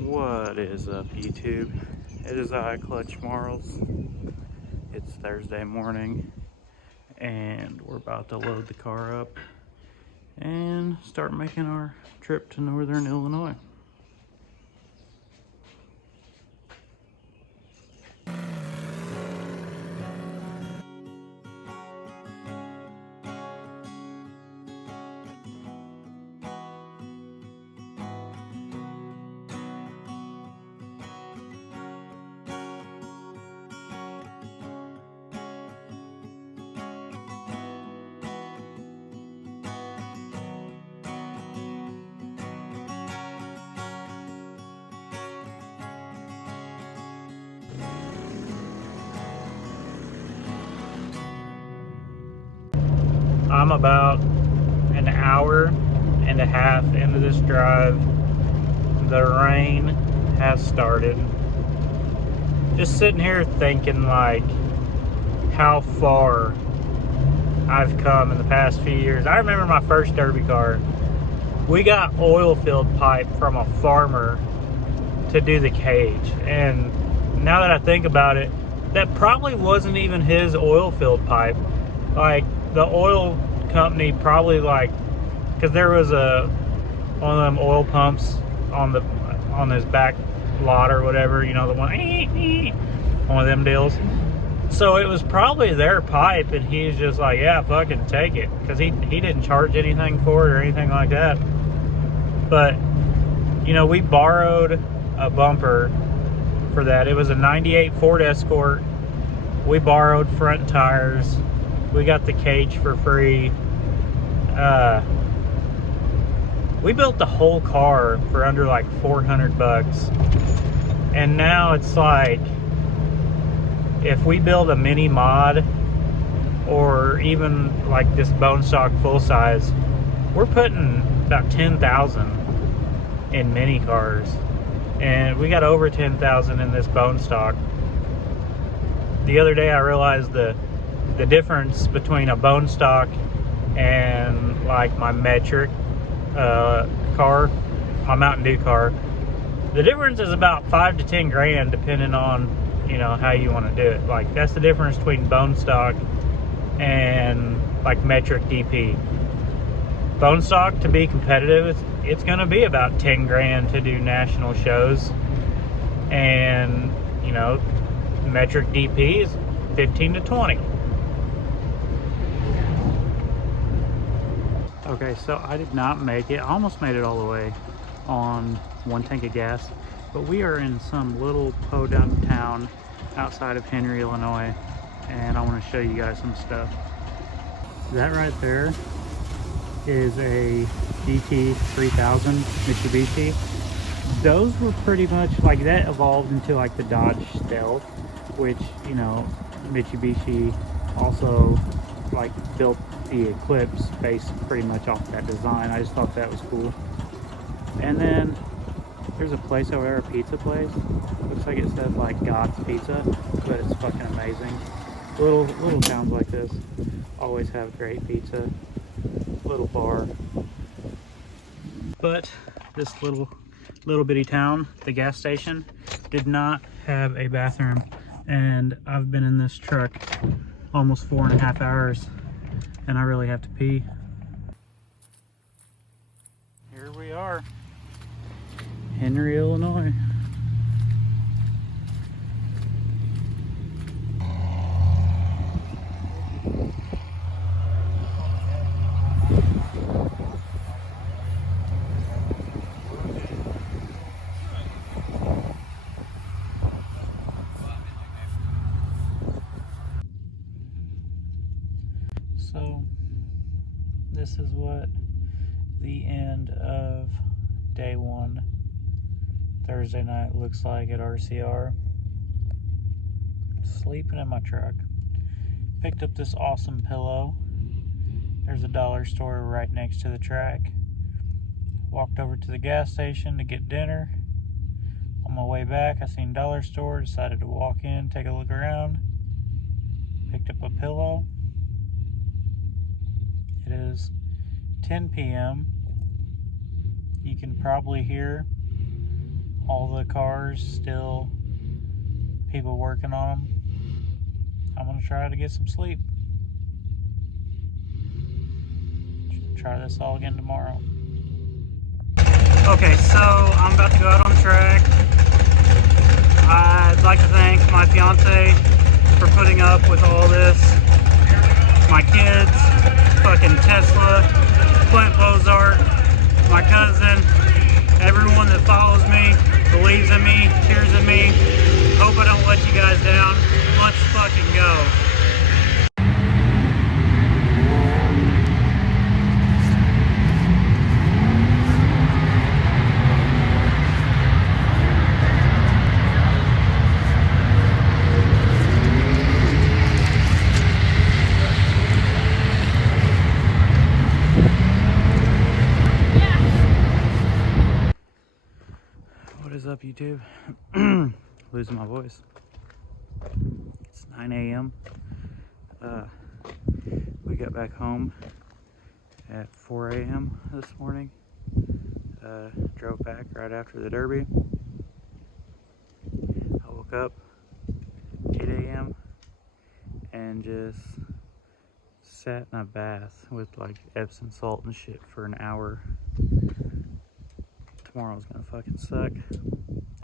What is up, YouTube? It is I, Clutch Marls. It's Thursday morning, and we're about to load the car up and start making our trip to Northern Illinois. I'm about an hour and a half into this drive. The rain has started. Just sitting here thinking like how far I've come in the past few years. I remember my first derby car. We got oil filled pipe from a farmer to do the cage, and now that I think about it, that probably wasn't even his oil filled pipe. Like, the oil company probably, like, because there was one of them oil pumps on his back lot or whatever, you know, the one of them deals. So it was probably their pipe, and he's just like, yeah, fucking take it, because he didn't charge anything for it or anything like that. But, you know, we borrowed a bumper for that. It was a 98 Ford Escort. We borrowed front tires. We got the cage for free. We built the whole car for under like $400. And now it's like, if we build a mini mod or even like this bone stock full size, we're putting about 10,000 in mini cars, and we got over 10,000 in this bone stock. The other day I realized the difference between a bone stock and like my metric car, my Mountain Dew car. The difference is about 5 to 10 grand depending on, you know, how you want to do it. Like, that's the difference between bone stock and like metric DP. Bone stock, to be competitive, it's going to be about 10 grand to do national shows, and, you know, metric DP is 15 to 20. Okay, so I did not make it. I almost made it all the way on one tank of gas, but we are in some little podunk town outside of Henry, Illinois, and I want to show you guys some stuff. That right there is a GT 3000 Mitsubishi. Those were pretty much like, that evolved into like the Dodge Stealth, which, you know, Mitsubishi also like built the Eclipse based pretty much off that design. I just thought that was cool. And then there's a place over there, a pizza place. Looks like it says like God's Pizza, but it's fucking amazing. Little towns like this always have great pizza. Little bar. But this little bitty town, the gas station, did not have a bathroom, and I've been in this truck almost 4.5 hours, and I really have to pee. Here we are, Henry, Illinois. So this is what the end of day one, Thursday night, looks like at RCR. Sleeping in my truck. Picked up this awesome pillow. There's a dollar store right next to the track. Walked over to the gas station to get dinner. On my way back, I seen dollar store, decided to walk in, take a look around. Picked up a pillow. It is 10 p.m. You can probably hear all the cars still, people working on them. I'm gonna try to get some sleep. Try this all again tomorrow. Okay, so I'm about to go out on the track. I'd like to thank my fiance for putting up with all this. My kids, fucking Tesla, Clint Bozart, my cousin, everyone that follows me, believes in me, cheers in me. Hope I don't let you guys down. Let's fucking go. What is up, YouTube? Losing my voice. It's 9 a.m. We got back home at 4 a.m. this morning. Drove back right after the Derby. I woke up 8 a.m. and just sat in a bath with like Epsom salt and shit for an hour. Tomorrow's gonna fucking suck.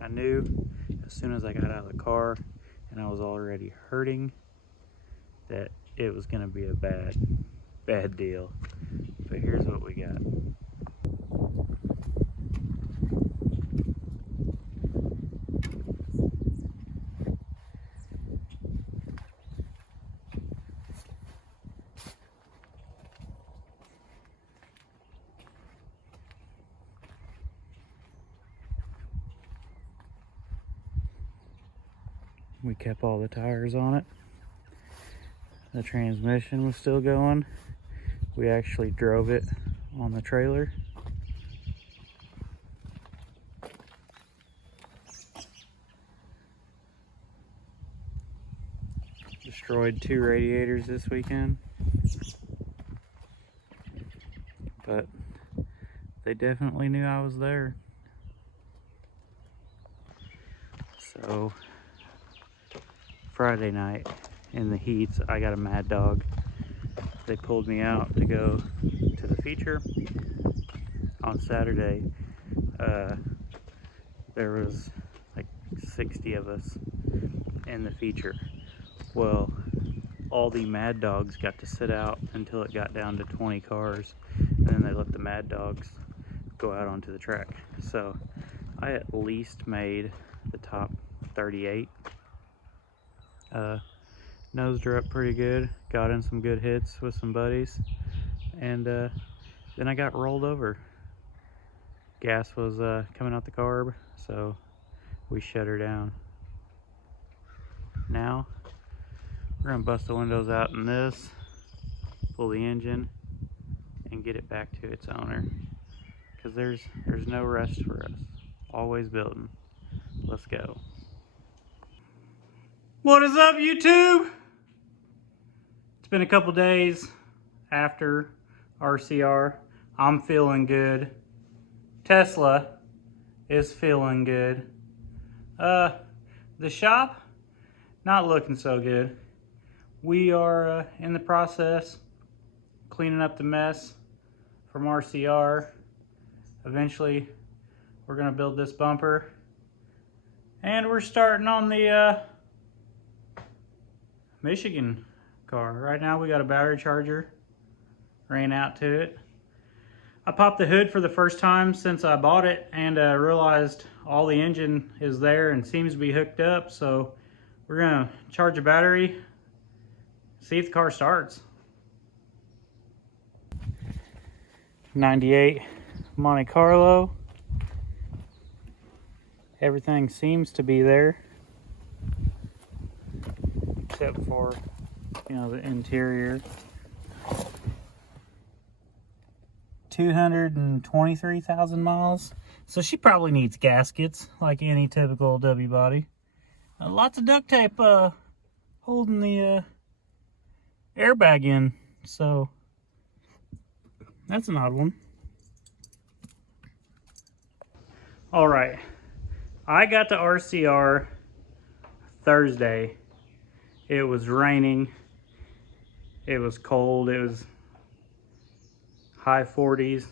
I knew as soon as I got out of the car and I was already hurting that it was gonna be a bad deal. But here's what we got. We kept all the tires on it. The transmission was still going. We actually drove it on the trailer. Destroyed 2 radiators this weekend. But they definitely knew I was there. So Friday night in the heats, I got a Mad Dog. They pulled me out to go to the feature. On Saturday, there was like 60 of us in the feature. Well, all the Mad Dogs got to sit out until it got down to 20 cars, and then they let the Mad Dogs go out onto the track. So I at least made the top 38. Nosed her up pretty good, got in some good hits with some buddies, and then I got rolled over. Gas was coming out the carb, so we shut her down. Now we're gonna bust the windows out in this, pull the engine, and get it back to its owner, because there's no rest for us. Always building. Let's go. What is up, YouTube? It's been a couple days after RCR. I'm feeling good. Tesla is feeling good. The shop, not looking so good. We are in the process cleaning up the mess from RCR. Eventually, we're gonna build this bumper. And we're starting on the Michigan car. Right now we got a battery charger ran out to it. I popped the hood for the first time since I bought it, and realized all the engine is there and seems to be hooked up. So we're gonna charge a battery, see if the car starts. 98 Monte Carlo. Everything seems to be there, except for, you know, the interior. 223,000 miles. So she probably needs gaskets like any typical W body. Lots of duct tape holding the airbag in. So that's an odd one. All right, I got to RCR Thursday. It was raining. It was cold. It was high 40s,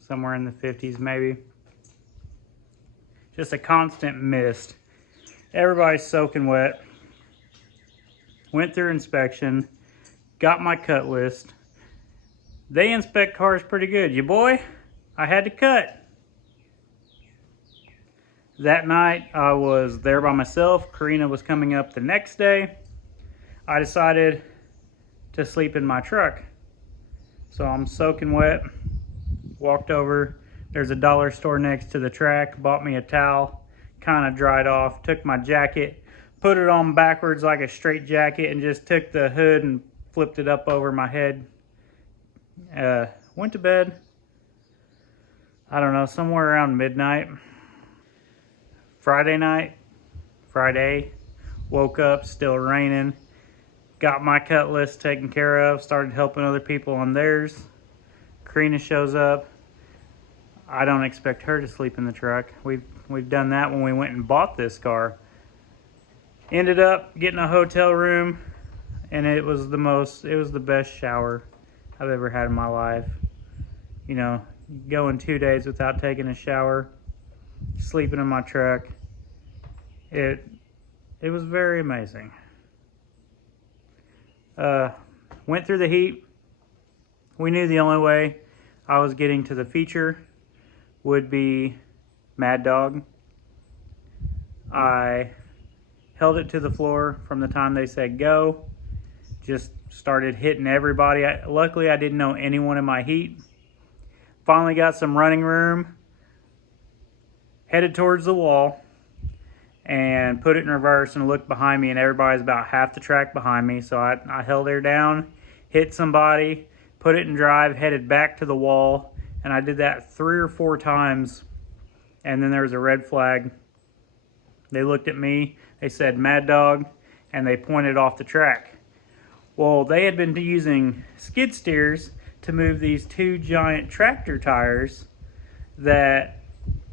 somewhere in the 50s maybe. Just a constant mist. Everybody's soaking wet. Went through inspection. Got my cut list. They inspect cars pretty good. You boy, I had to cut. That night I was there by myself. Karina was coming up the next day. I decided to sleep in my truck. So I'm soaking wet. Walked over. There's a dollar store next to the track. Bought me a towel. Kind of dried off. Took my jacket. Put it on backwards like a straight jacket and just took the hood and flipped it up over my head. Went to bed. I don't know, somewhere around midnight. Friday, woke up, still raining. Got my cut list taken care of. Started helping other people on theirs. Karina shows up. I don't expect her to sleep in the truck. We've done that when we went and bought this car. Ended up getting a hotel room, and it was the best shower I've ever had in my life. You know, going 2 days without taking a shower, sleeping in my truck. It was very amazing. Went through the heat. We knew the only way I was getting to the feature would be Mad Dog. I held it to the floor from the time they said go. Just started hitting everybody. Luckily, I didn't know anyone in my heat. Finally got some running room. Headed towards the wall and put it in reverse and looked behind me, and everybody's about half the track behind me. So I held her down, hit somebody, put it in drive, headed back to the wall, and I did that 3 or 4 times, and then there was a red flag. They looked at me, they said Mad Dog, and they pointed off the track. Well, they had been using skid steers to move these 2 giant tractor tires that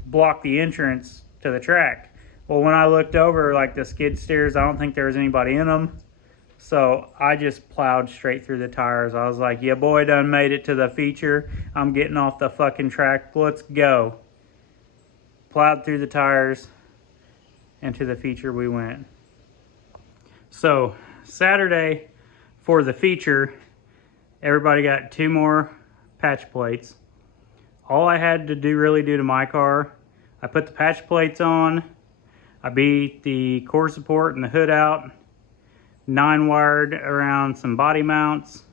block the entrance to the track. Well, when I looked over, like the skid steers, I don't think there was anybody in them. So I just plowed straight through the tires. I was like, yeah, boy, done made it to the feature. I'm getting off the fucking track. Let's go. Plowed through the tires, and to the feature we went. So Saturday for the feature, everybody got 2 more patch plates. All I had to really do to my car, I put the patch plates on, I beat the core support and the hood out, 9-wired around some body mounts,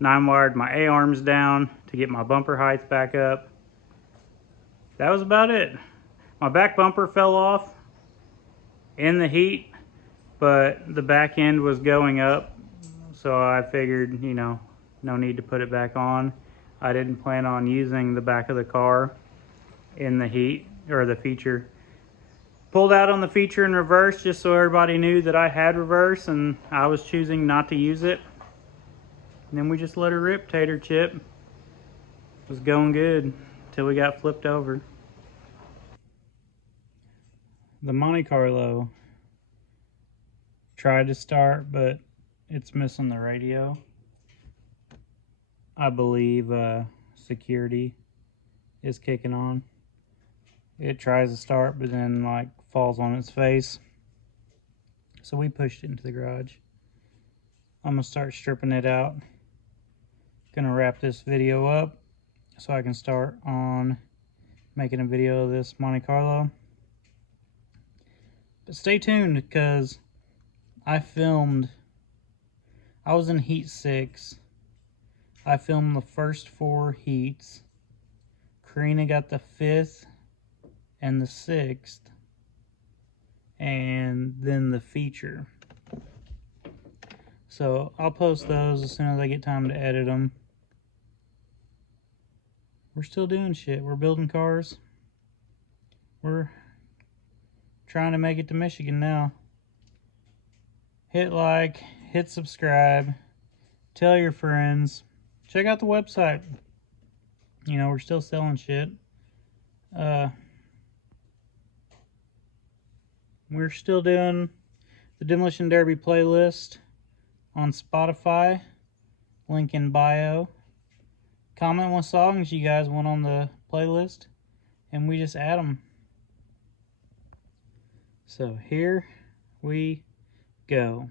9-wired my A-arms down to get my bumper height back up. That was about it. My back bumper fell off in the heat, but the back end was going up, so I figured, you know, no need to put it back on. I didn't plan on using the back of the car in the heat, or the feature. Pulled out on the feature in reverse just so everybody knew that I had reverse and I was choosing not to use it. And then we just let her rip, Tater Chip. It was going good until we got flipped over. The Monte Carlo tried to start, but it's missing the radio. I believe security is kicking on. It tries to start, but then like falls on its face. So we pushed it into the garage. I'm gonna start stripping it out. Gonna wrap this video up so I can start on making a video of this Monte Carlo. But stay tuned, because I was in heat 6. I filmed the first 4 heats. Karina got the 5th and the 6th, and then the feature. So I'll post those as soon as I get time to edit them. We're still doing shit. We're building cars. We're trying to make it to Michigan now. Hit like, hit subscribe, tell your friends. Check out the website. You know, we're still selling shit. We're still doing the Demolition Derby playlist on Spotify. Link in bio. Comment what songs you guys want on the playlist, and we just add them. So here we go.